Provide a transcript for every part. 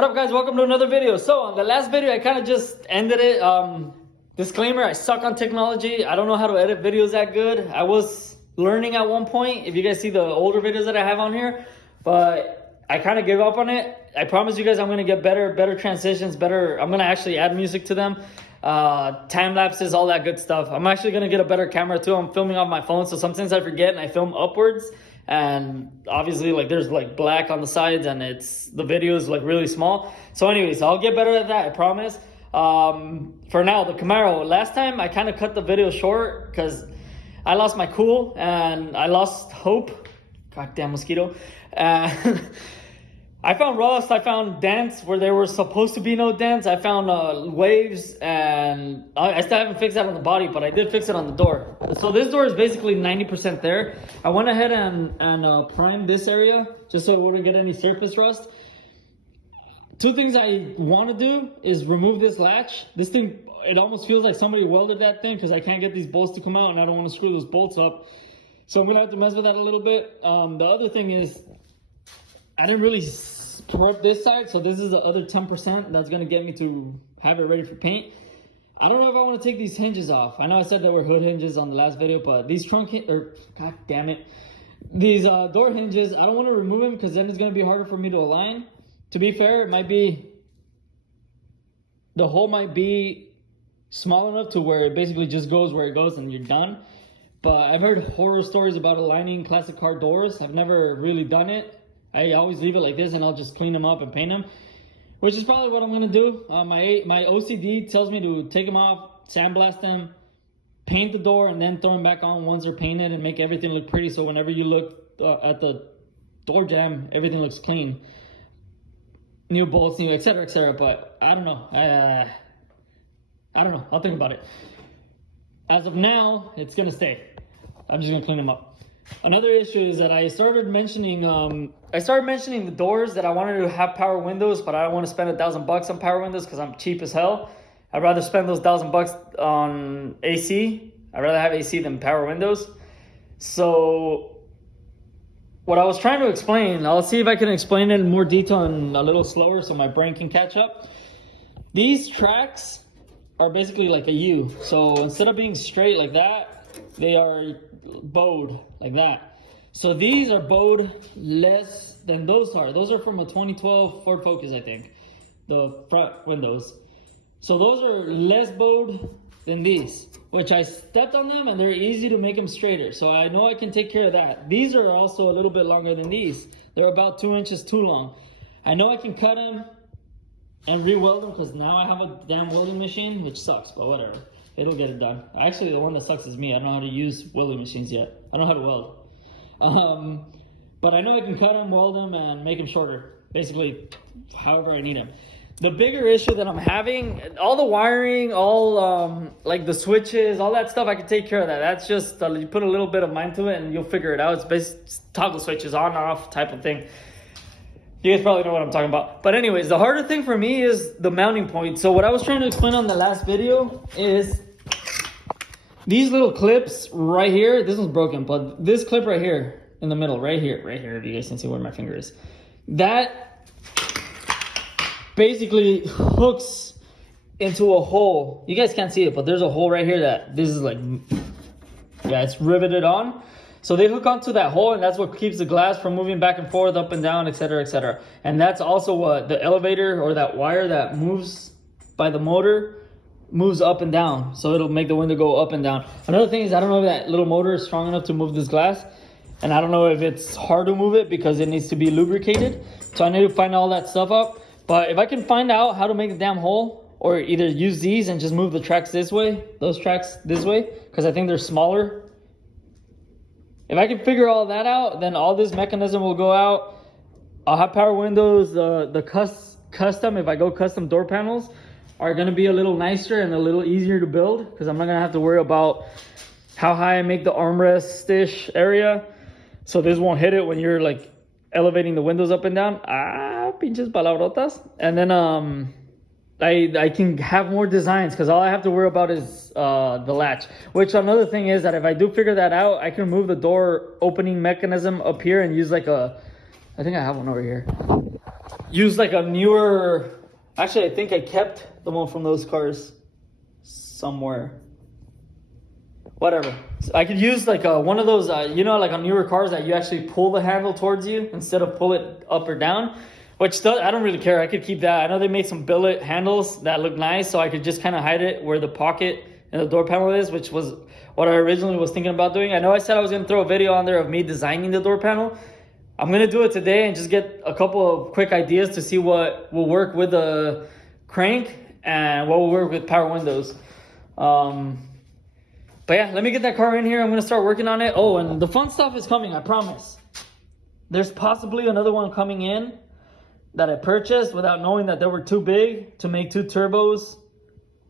What up, guys? Welcome to another video. So on the last video, I kind of just ended it. Disclaimer, I suck on technology. I don't know how to edit videos that good. I was learning at one point, if you guys see the older videos that I have on here, but I kind of gave up on it. I promise you guys I'm going to get better transitions, I'm going to actually add music to them, time lapses, all that good stuff. I'm actually going to get a better camera too. I'm filming off my phone, so sometimes I forget and I film upwards. And obviously, like, there's like black on the sides and the video is like really small. So anyways, I'll get better at that, I promise. For now, the Camaro, last time I kind of cut the video short because I lost my cool and I lost hope. Goddamn mosquito. I found rust, I found dents where there were supposed to be no dents. I found waves, and I still haven't fixed that on the body, but I did fix it on the door. So this door is basically 90% there. I went ahead and primed this area just so it wouldn't get any surface rust. Two things I want to do is remove this latch. This thing, it almost feels like somebody welded that thing because I can't get these bolts to come out and I don't want to screw those bolts up. So I'm going to have to mess with that a little bit. The other thing is, I didn't really prep this side, so this is the other 10% that's going to get me to have it ready for paint. I don't know if I want to take these hinges off. I know I said there were hood hinges on the last video, but these god damn it, these door hinges, I don't want to remove them because then it's going to be harder for me to align. To be fair, the hole might be small enough to where it basically just goes where it goes and you're done. But I've heard horror stories about aligning classic car doors. I've never really done it. I always leave it like this and I'll just clean them up and paint them, which is probably what I'm going to do. My OCD tells me to take them off, sandblast them, paint the door, and then throw them back on once they're painted and make everything look pretty. So whenever you look at the door jamb, everything looks clean. New bolts, new etc, etc. But I don't know. I don't know. I'll think about it. As of now, it's going to stay. I'm just going to clean them up. Another issue is that I started mentioning the doors, that I wanted to have power windows, but I don't want to spend $1,000 on power windows because I'm cheap as hell. I'd rather spend those $1,000 on AC. I'd rather have AC than power windows. So what I was trying to explain, I'll see if I can explain it in more detail and a little slower so my brain can catch up. These tracks are basically like a U. So instead of being straight like that, they are bowed like that. So these are bowed less than those are. Those are from a 2012 Ford Focus, I think, the front windows. So those are less bowed than these, which I stepped on them and they're easy to make them straighter. So I know I can take care of that. These are also a little bit longer than these. They're about 2 inches too long. I know I can cut them and re-weld them because now I have a damn welding machine, which sucks, but whatever. It'll get it done. Actually, the one that sucks is me. I don't know how to use welding machines yet. I don't know how to weld. But I know I can cut them, weld them, and make them shorter. Basically, however I need them. The bigger issue that I'm having, all the wiring, like the switches, all that stuff, I can take care of that. That's just, you put a little bit of mind to it and you'll figure it out. It's basically toggle switches, on and off type of thing. You guys probably know what I'm talking about. But anyways, the harder thing for me is the mounting point. So what I was trying to explain on the last video is these little clips right here. This one's broken, but this clip right here in the middle, right here, if you guys can see where my finger is, that basically hooks into a hole. You guys can't see it, but there's a hole right here that this is like, yeah, it's riveted on. So they hook onto that hole, and that's what keeps the glass from moving back and forth, up and down, etc, etc. And that's also what the elevator, or that wire that moves by the motor, moves up and down. So it'll make the window go up and down. Another thing is, I don't know if that little motor is strong enough to move this glass. And I don't know if it's hard to move it because it needs to be lubricated. So I need to find all that stuff up. But if I can find out how to make the damn hole, or either use these and just move the tracks this way, those tracks this way, because I think they're smaller. If I can figure all that out, then all this mechanism will go out. I'll have power windows. The custom, if I go custom door panels, are going to be a little nicer and a little easier to build because I'm not going to have to worry about how high I make the armrest-ish area. So this won't hit it when you're like elevating the windows up and down. Pinches palabrotas. And then I can have more designs because all I have to worry about is the latch. Which another thing is that if I do figure that out, I can move the door opening mechanism up here and use like I think I have one over here. use like a newer. Actually, I think I kept the one from those cars somewhere. Whatever. So I could use like one of those, like on newer cars that you actually pull the handle towards you instead of pull it up or down. Which I don't really care. I could keep that. I know they made some billet handles that look nice, so I could just kind of hide it where the pocket and the door panel is, which was what I originally was thinking about doing. I know I said I was going to throw a video on there of me designing the door panel. I'm going to do it today and just get a couple of quick ideas to see what will work with the crank and what will work with power windows. But yeah, let me get that car in here. I'm going to start working on it. Oh, and the fun stuff is coming, I promise. There's possibly another one coming in that I purchased without knowing that they were too big to make 2 turbos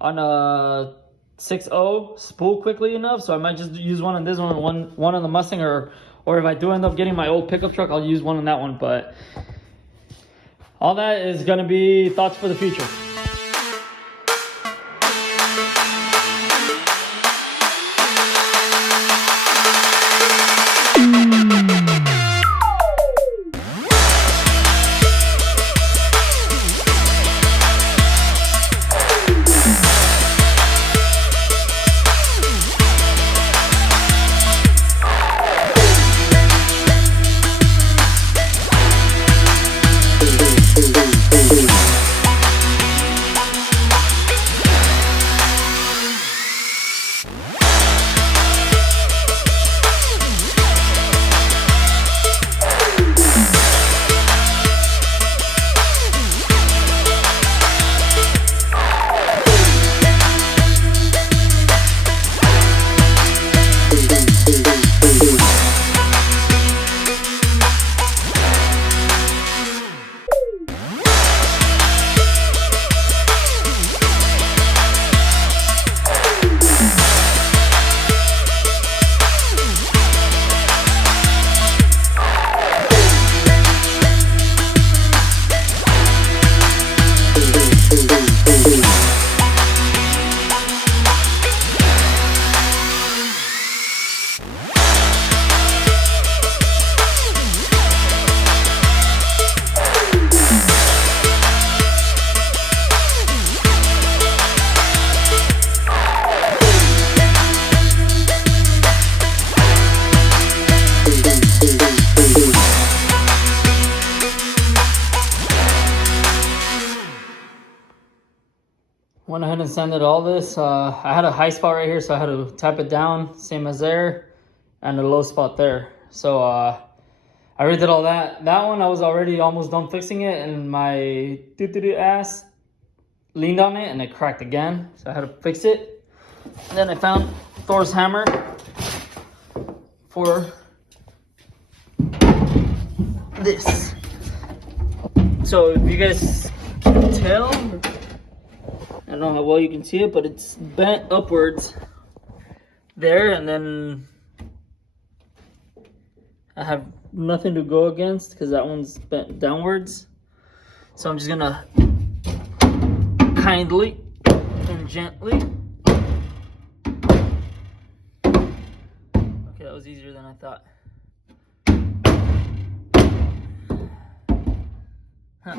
on a 6.0 spool quickly enough. So I might just use one on this one on the Mustang, or if I do end up getting my old pickup truck, I'll use one on that one. But all that is going to be thoughts for the future. Went ahead and sanded all this. I had a high spot right here, so I had to tap it down, same as there, and a low spot there. So I already did all that. That one I was already almost done fixing it, and my ass leaned on it and it cracked again. So I had to fix it. And then I found Thor's hammer for this. So if you guys can tell, I don't know how well you can see it, but it's bent upwards there, and then I have nothing to go against because that one's bent downwards. So I'm just gonna kindly and gently. Okay, that was easier than I thought. Huh.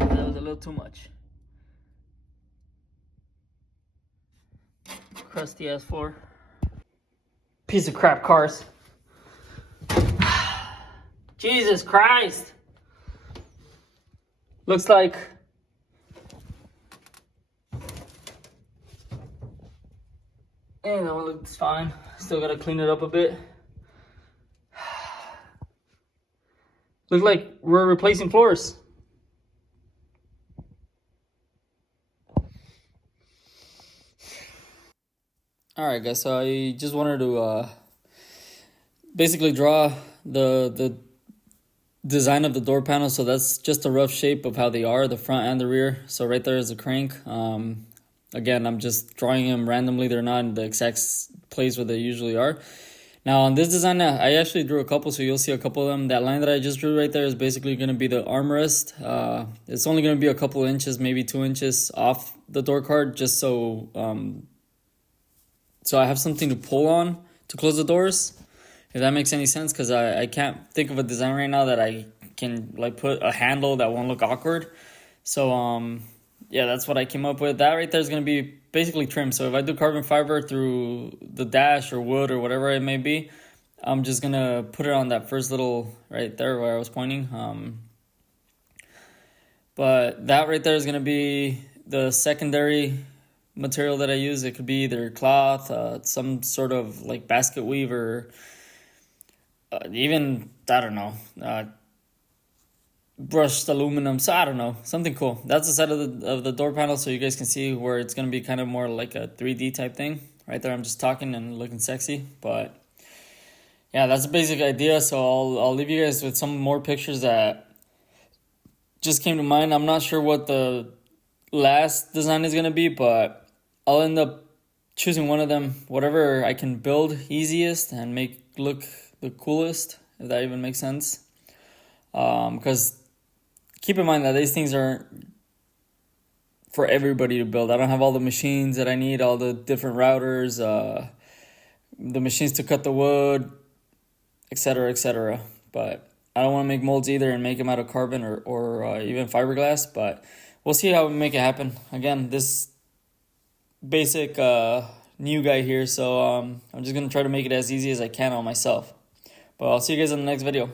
That was a little too much. Crusty ass floor. Piece of crap cars. Jesus Christ. Looks like and that one looks fine. Still gotta clean it up a bit. Looks like we're replacing floors. Alright guys, so I just wanted to basically draw the design of the door panel. So that's just a rough shape of how they are, the front and the rear. So right there is a crank. Again, I'm just drawing them randomly. They're not in the exact place where they usually are. Now on this design, I actually drew a couple, so you'll see a couple of them. That line that I just drew right there is basically going to be the armrest. It's only going to be a couple inches, maybe 2 inches off the door card, just so I have something to pull on to close the doors. if that makes any sense, because I can't think of a design right now that I can like put a handle that won't look awkward. So yeah, that's what I came up with. That right there is going to be basically trim. So if I do carbon fiber through the dash or wood or whatever it may be, I'm just going to put it on that first little right there where I was pointing. But that right there is going to be the secondary material that I use. It could be either cloth, some sort of like basket weave, or even, I don't know, brushed aluminum. So I don't know, something cool. That's the side of the door panel, so you guys can see where it's gonna be kind of more like a 3D type thing. Right there, I'm just talking and looking sexy, but yeah, that's the basic idea. So I'll leave you guys with some more pictures that just came to mind. I'm not sure what the last design is gonna be, but I'll end up choosing one of them, whatever I can build easiest and make look the coolest, if that even makes sense. Because keep in mind that these things aren't for everybody to build. I don't have all the machines that I need, all the different routers, the machines to cut the wood, etc., etc. But I don't want to make molds either and make them out of carbon or even fiberglass. But we'll see how we make it happen. Again, this basic new guy here, so I'm just gonna try to make it as easy as I can on myself. But I'll see you guys in the next video.